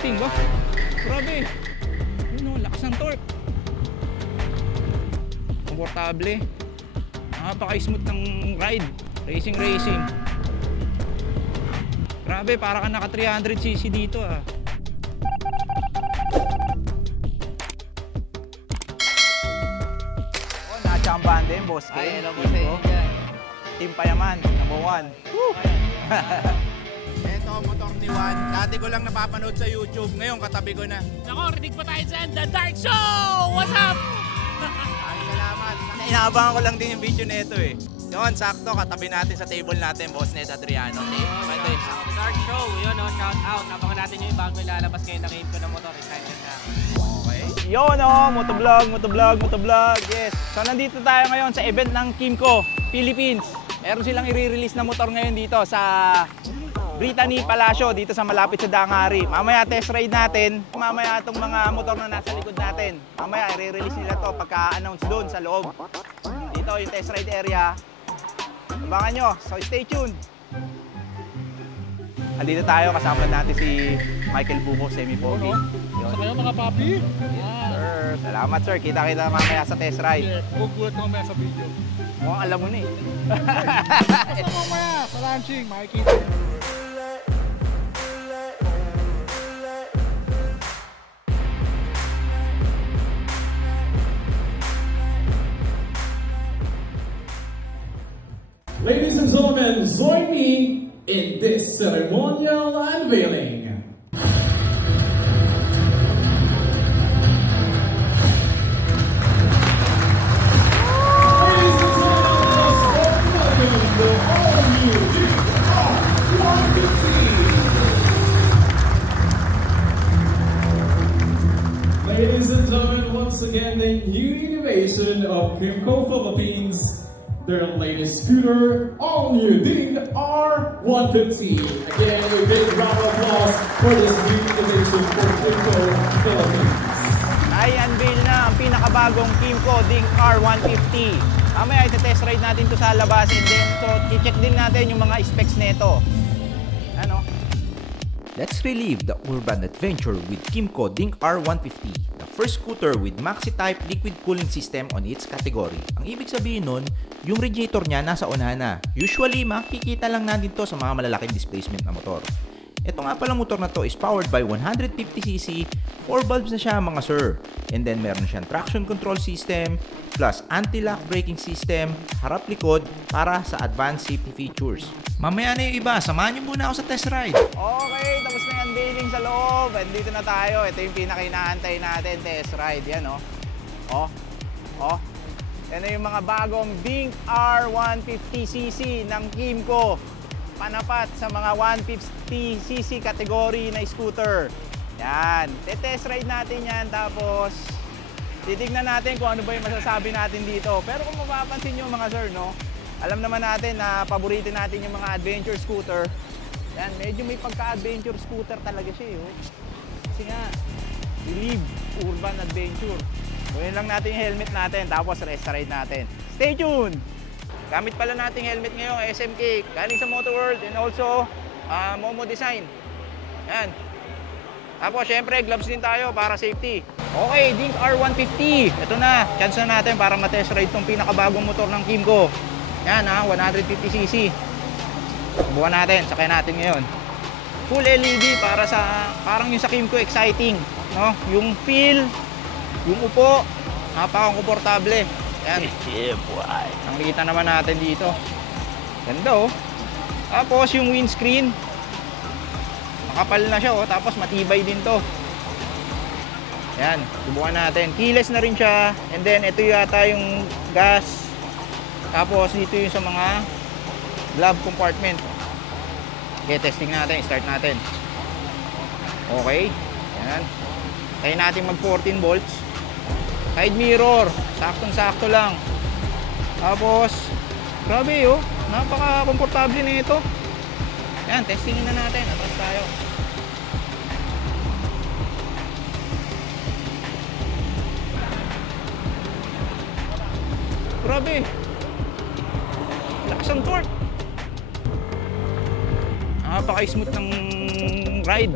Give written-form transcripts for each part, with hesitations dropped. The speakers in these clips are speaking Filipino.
testing ba? Grabe. Yun o, lakas ng torque. Komportable. Napaka-smooth ng ride. Racing. Grabe, para ka naka 300cc dito ah. Oh, nachambahan din, boss. Ay, hello po sa inyo dyan. Team Payaman, number 1. Woo! Ito, motor ni Juan. Dati ko lang napapanood sa YouTube. Ngayon, katabi ko na. Nako, rinig pa tayo dyan. The Dark Show! What's up? Ay, salamat. Inaabangan ko lang din yung video nito eh. Yun, sakto. Katabi natin sa table natin, Boss Ned Adriano. The Dark Show, yun o, shout out. Abangan natin yung bago ilalabas ngayon na game ko ng motor. Excited na. Okay. Yun o, motovlog. Yes. So nandito tayo ngayon sa event ng Kymco Philippines. Meron silang i-release na motor ngayon dito sa Brittany Palacio, dito sa malapit sa Dangari. Mamaya test ride natin. Mamaya itong mga motor na nasa likod natin. Mamaya i-release nila to pagka-announce doon sa loob. Dito yung test ride area. Abangan nyo. So stay tuned. Andito tayo, kasama natin si Michael Buko, semi-pogi. Sa kayo mga papi? Sir, salamat sir. Kita-kita mamaya sa test ride. Gugulat ko mamaya sa video. Mukhang alam mo na eh. Sa mamaya, sa launching, makikita. Ladies and gentlemen, join me in this ceremonial unveiling. Ladies and gentlemen, welcome to all new GR150. Ladies and gentlemen, once again, the new innovation of Kymco Philippines. Their latest scooter, all new Ding R150. Again, a big round of applause for this new innovation for Kymco Philippines. Ay, unveil na ang pinakabagong Kymco Ding R150. Mamaya iti-test ride natin to sa labas and then so i-check din natin yung mga specs nito. Ano? Let's relive the urban adventure with Kymco Ding R150, the first scooter with Maxi-type liquid cooling system on its category. Ang ibig sabihin nun, yung radiator niya nasa unahan na. Usually, makikita lang natin to sa mga malalaking displacement na motor. Ito nga palang motor na to is powered by 150cc, 4 valves na siya mga sir. And then meron siyang traction control system, plus anti-lock braking system, harap-likod para sa advanced safety features. Mamaya na yung iba, samahan niyo muna ako sa test ride. Okay, tapos na yung unveiling sa loob. Andito na tayo. Ito yung pinaka-inaantay natin, test ride. Yan oh. Yan na yung mga bagong Ding R150cc ng Kymco. Panapat sa mga 150cc category na scooter. Yan. Test ride natin yan. Tapos, titignan natin kung ano ba yung masasabi natin dito. Pero kung mapapansin nyo mga sir, no? Alam naman natin na paborito natin yung mga adventure scooter. Yan, medyo may pagka-adventure scooter talaga siya, oh. Kasi nga, believe, urban adventure. Kunin lang natin yung helmet natin, tapos rest ride natin. Stay tuned! Gamit pala natin helmet ngayon, SMK, galing sa Motor World and also Momo Design. Yan. Tapos syempre, gloves din tayo para safety. Okay, Ding R150. Ito na, chance na natin para matest ride itong pinakabagong motor ng Kymco. Yan ha, 150cc. Subukan natin, sakay natin ngayon. Full LED para sa, parang yung sa Kymco exciting. No? Yung feel, yung upo, napaka-komportable. Yan. Yeah, boy. Nakikita naman natin dito. Ganda oh. Tapos yung windscreen, makapal na siya oh. Tapos matibay din to. Yan, subukan natin. Keyless na rin siya. And then ito yata yung gas. Tapos dito yung sa mga glove compartment. Okay, testing natin. Start natin. Okay. Yan. Tayo natin mag 14 volts. Side mirror. Saktong-sakto lang. Tapos, grabe oh. Napaka-komportable na ito. Yan, testingin na natin. Atras tayo. Grabe. Lakas ang torque. Napaka-smooth ng ride.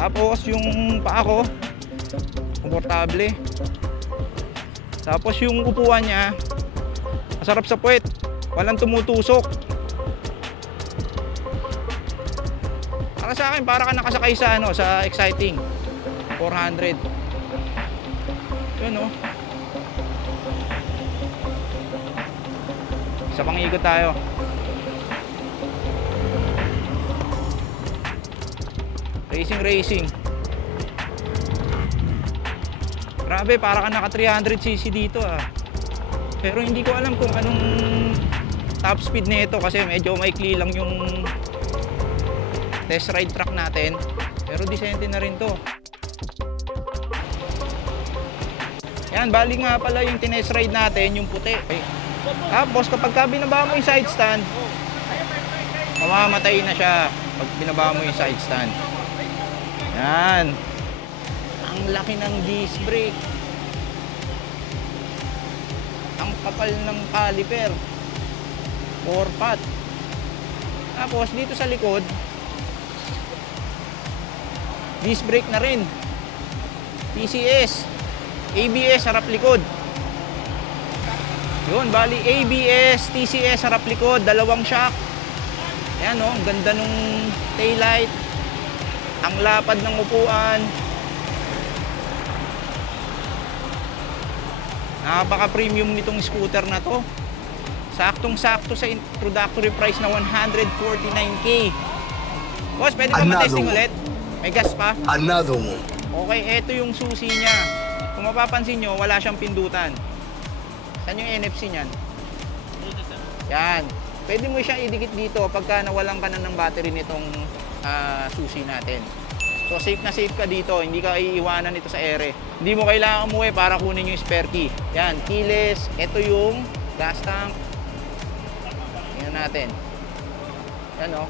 Tapos yung paa ko, komportable. Tapos yung upuan niya, masarap sa puwet. Walang tumutusok. Para sa akin, para ka nakasakay sa ano, sa Exciting 400. Yun oh. Isa pang ikot tayo. Racing. Grabe, para ka naka 300cc dito ah. Pero hindi ko alam kung anong top speed nito kasi medyo maikli lang yung test ride track natin. Pero decente na rin to. Yan, bali nga pala yung tinest ride natin, yung puti. Tapos kapag ka binaba mo yung side stand, mamamatay na siya pag binaba mo yung side stand. Yan. Ang laki ng disc brake. Ang kapal ng caliper. 4-pot. Tapos dito sa likod, disc brake na rin. TCS. ABS harap likod. Yun, bali ABS, TCS harap likod, dalawang shock. Ayan o, ang ganda nung taillight. Ang lapad ng upuan. Napaka-premium nitong scooter na to. Saktong-sakto sa introductory price na 149K. Boss, pwede ka matesting ulit? May gas pa? Another one. Okay, eto yung susi niya. Kung mapapansin nyo, wala siyang pindutan. Saan yung NFC niyan? Yan. Pwede mo siyang idikit dito pagka nawalan ka na ng battery nitong susi natin. So safe na safe ka dito, hindi ka iiwanan ito sa ere. Hindi mo kailangan umuwi para kunin yung spare key. Yan, keyless. Ito yung gas tank. Tingnan natin. Yan o.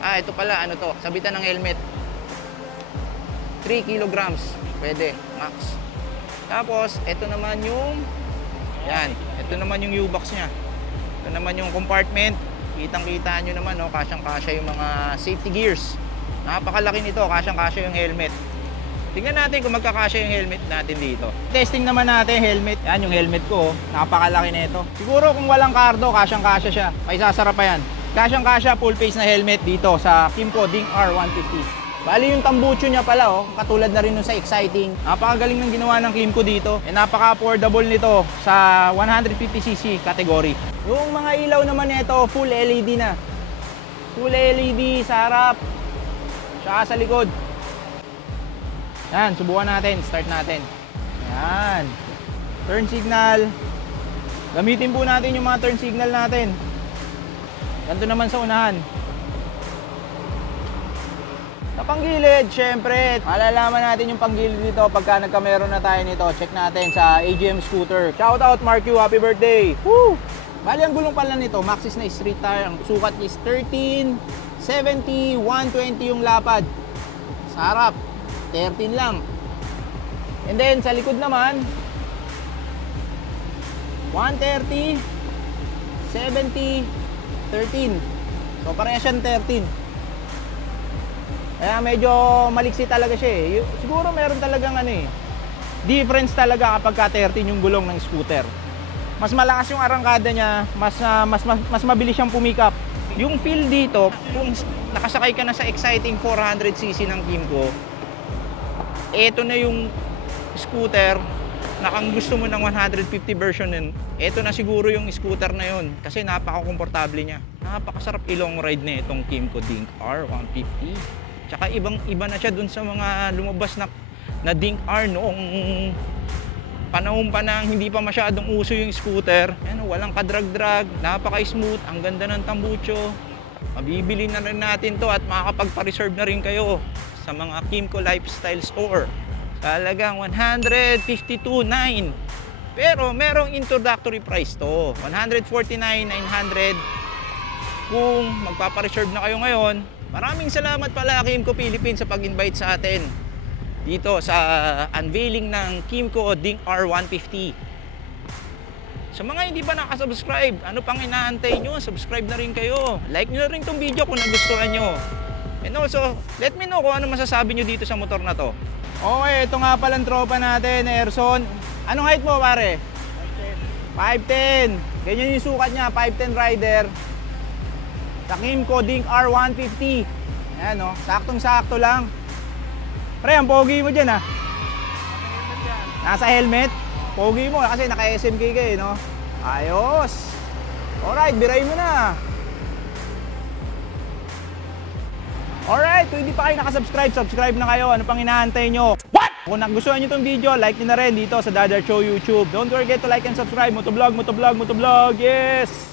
Ito pala, ano to? Sabitan ng helmet. 3 kilograms. Pwede, max. Tapos, ito naman yung yan, ito naman yung U-box nya. Ito naman yung compartment. Kitang-kita nyo naman, no? Kasyang-kasya yung mga safety gears. Napakalaki nito, kasyang-kasya yung helmet. Tingnan natin kung magkakasya yung helmet natin dito. Testing naman natin helmet. Yan yung helmet ko, napakalaki nito. Siguro kung walang cardo, kasyang-kasya siya. May sasarap pa yan. Kasyang-kasya full face na helmet dito sa Kymco Ding R150. Bali yung tambucho niya pala, oh, katulad na rin nun sa Exciting. Napakagaling ng ginawa ng Kymco dito. Napaka-affordable nito sa 150cc category. Yung mga ilaw naman nito, full LED na. Full LED sa harap, tsaka sa likod. Yan, subukan natin, start natin. Yan. Turn signal. Gamitin po natin yung mga turn signal natin. Ganito naman sa unahan. Sa panggilid, syempre, malalaman natin yung panggilid dito pagka nagkameron na tayo nito. Check natin sa AGM Scooter. Shout out Mark Yu, happy birthday! Woo! Bali, ang gulong pala nito, Maxxis na street tire. Ang sukat is 1370, 120 yung lapad. Sa harap, 13 lang. And then, sa likod naman, 130, 70, 13. So, pareha siyang 13. Kaya medyo maliksi talaga siya eh. Siguro meron talagang difference talaga kapag ka 13 yung gulong ng scooter. Mas malakas yung arangkada niya, mas mabilis siyang pumikap. Yung feel dito, kung nakasakay ka na sa Exciting 400cc ng Kymco, eto na yung scooter na kung gusto mo ng 150 version nun, eto na siguro yung scooter na yun kasi napaka-komportable niya. Napakasarap i-long ride na itong Kymco Ding R150. Tsaka ibang-iba na siya dun sa mga lumabas na Ding R noong panahon pa nang hindi pa masyadong uso yung scooter. Walang kadrag-drag, napaka-smooth, ang ganda ng tambucho. Mabibili na rin natin to at makakapagpa-reserve na rin kayo sa mga Kymco Lifestyle Store. Talagang 152,900. Pero merong introductory price to, 149,900. Kung magpapa-reserve na kayo ngayon, maraming salamat pala Kymco Philippines sa pag-invite sa atin dito sa unveiling ng Kymco Ding R150. Sa mga hindi pa nakasubscribe, ano pang inaantay nyo? Subscribe na rin kayo. Like nyo na rin tong video kung nagustuhan nyo. And also, let me know kung ano masasabi nyo dito sa motor na to. Okay, ito nga palang tropa natin, Erson. Anong height mo, pare? 5'10". Ganyan yung sukat niya, 5'10 rider. Sa Kymco Dink R150. Ayan o, saktong-sakto lang. Pre, ang pogi mo dyan ah. Nasa helmet. Pogi mo kasi naka-SMK ka eh, no? Ayos. Alright, biray mo na. Alright, kung hindi pa kayo nakasubscribe, subscribe na kayo. Ano pang inaantay nyo? What? Kung nagustuhan nyo itong video, like nyo na rin dito sa Dada Show YouTube. Don't forget to like and subscribe. Motovlog, motovlog, motovlog. Yes!